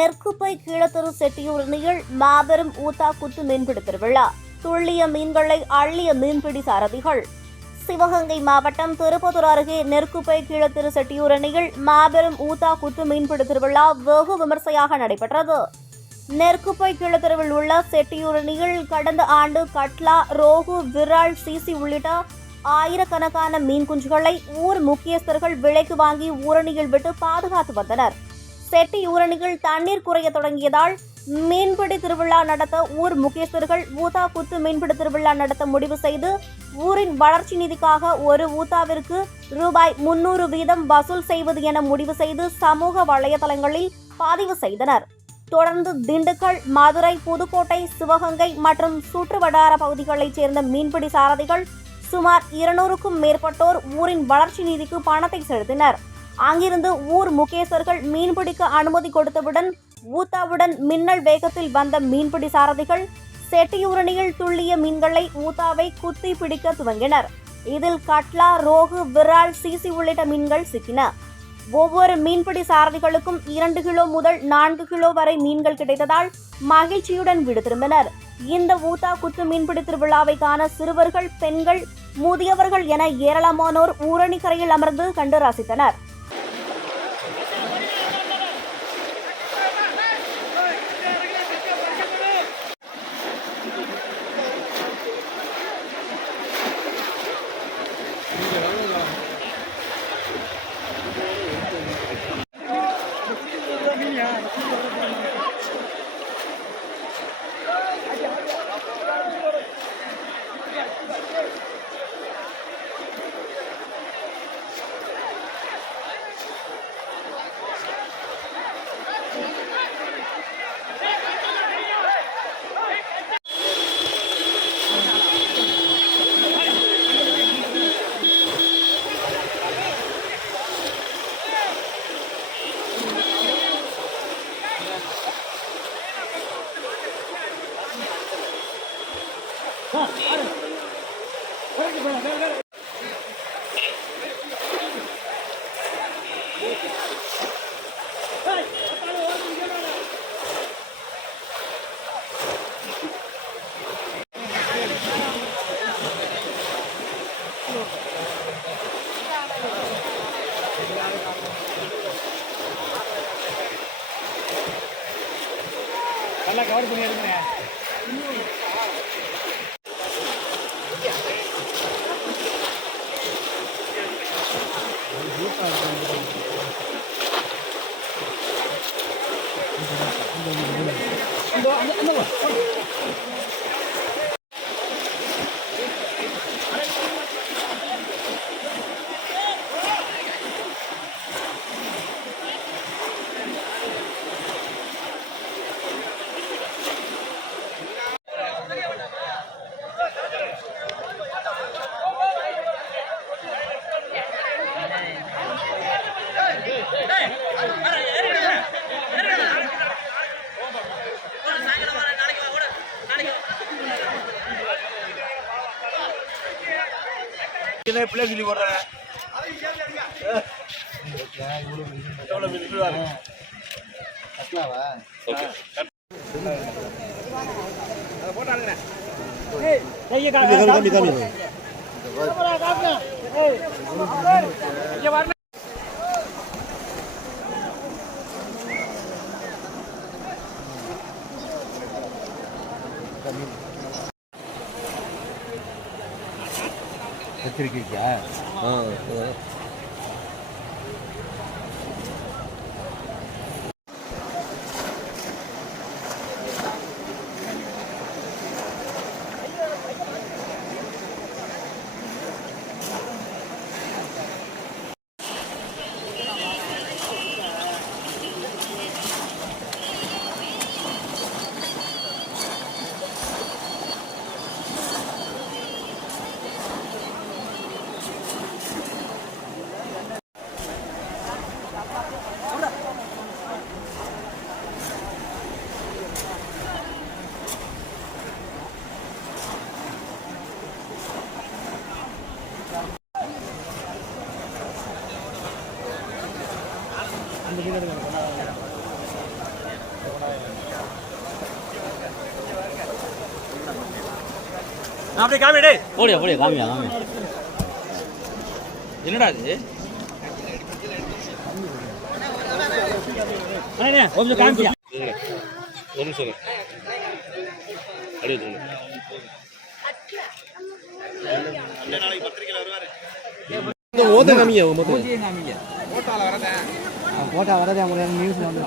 நெற்குப்பை கீழத்தெரு செட்டியூரணியில் மாபெரும் ஊத்தா குத்து மீன்பிடி திருவிழா. துள்ளிய மீன்களை அள்ளிய மீன்பிடி சாரதிகள். சிவகங்கை மாவட்டம் திருப்பத்தூர் அருகே நெற்குப்பை கீழத்தெரு செட்டியூரணியில் மாபெரும் ஊத்தா குத்து மீன்பிடி திருவிழா வெகு விமர்சையாக நடைபெற்றது. நெற்குப்பை கீழத்தெருவில் உள்ள செட்டியூரணியில் கடந்த ஆண்டு கட்லா, ரோகு, விரால், சீசி உள்ளிட்ட ஆயிரக்கணக்கான மீன் குஞ்சுகளை ஊர் முக்கியஸ்தர்கள் விலைக்கு வாங்கி ஊரணியில் விட்டு பாதுகாத்து வந்தனர். செட்டியூரணியில் தண்ணீர் குறைய தொடங்கியதால் மீன்பிடி திருவிழா நடத்த ஊர் முக்கியஸ்தர்கள் ஊத்தா குத்து மீன்பிடி திருவிழா நடத்த முடிவு செய்து ஊரின் வளர்ச்சி நிதிக்காக ஒரு ஊத்தாவிற்கு ரூபாய் 300 வீதம் வசூல் செய்வது என முடிவு செய்து சமூக வலைதளங்களில் பதிவு செய்தனர். தொடர்ந்து திண்டுக்கல், மதுரை, புதுக்கோட்டை, சிவகங்கை மற்றும் சுற்றுவட்டார பகுதிகளைச் சேர்ந்த மீன்பிடி சாரதிகள் சுமார் 200க்கும் மேற்பட்டோர் ஊரின் வளர்ச்சி நிதிக்கு பணத்தை செலுத்தினர். அங்கிருந்து ஊர் முக்கியஸ்தர்கள் மீன்பிடிக்க அனுமதி கொடுத்தவுடன் ஊத்தாவுடன் மின்னல் வேகத்தில் வந்த மீன்பிடி சாரதிகள் செட்டியூரணியில் துள்ளிய மீன்களை ஊத்தாவை குத்தி பிடிக்க துவங்கினர். இதில் கட்லா, ரோகு, விரால், சீசி உள்ளிட்ட மீன்கள் சிக்கின. ஒவ்வொரு மீன்பிடி சாரதிகளுக்கும் 2 கிலோ முதல் 4 கிலோ வரை மீன்கள் கிடைத்ததால் மகிழ்ச்சியுடன் வீடு திரும்பினர். இந்த ஊத்தா குத்து மீன்பிடி திருவிழாவை காண சிறுவர்கள், பெண்கள், முதியவர்கள் என ஏராளமானோர் ஊரணி கரையில் அமர்ந்து கண்டு ரசித்தனர். நல்லா கவர் பண்ணி எடுங்க. பிள்ளை சொல்லி போடுறாங்க. வச்சிருக்கீங்களா? அந்த அப்படியே காமிடே. போடியா காமியா என்னடா இது அண்ணே கொஞ்சம் காமிச்சியா. ஒரு நிமிஷம் அப்படியே ஓத காமியா போட்டா வரதே அவங்க நியூஸ்ல வந்து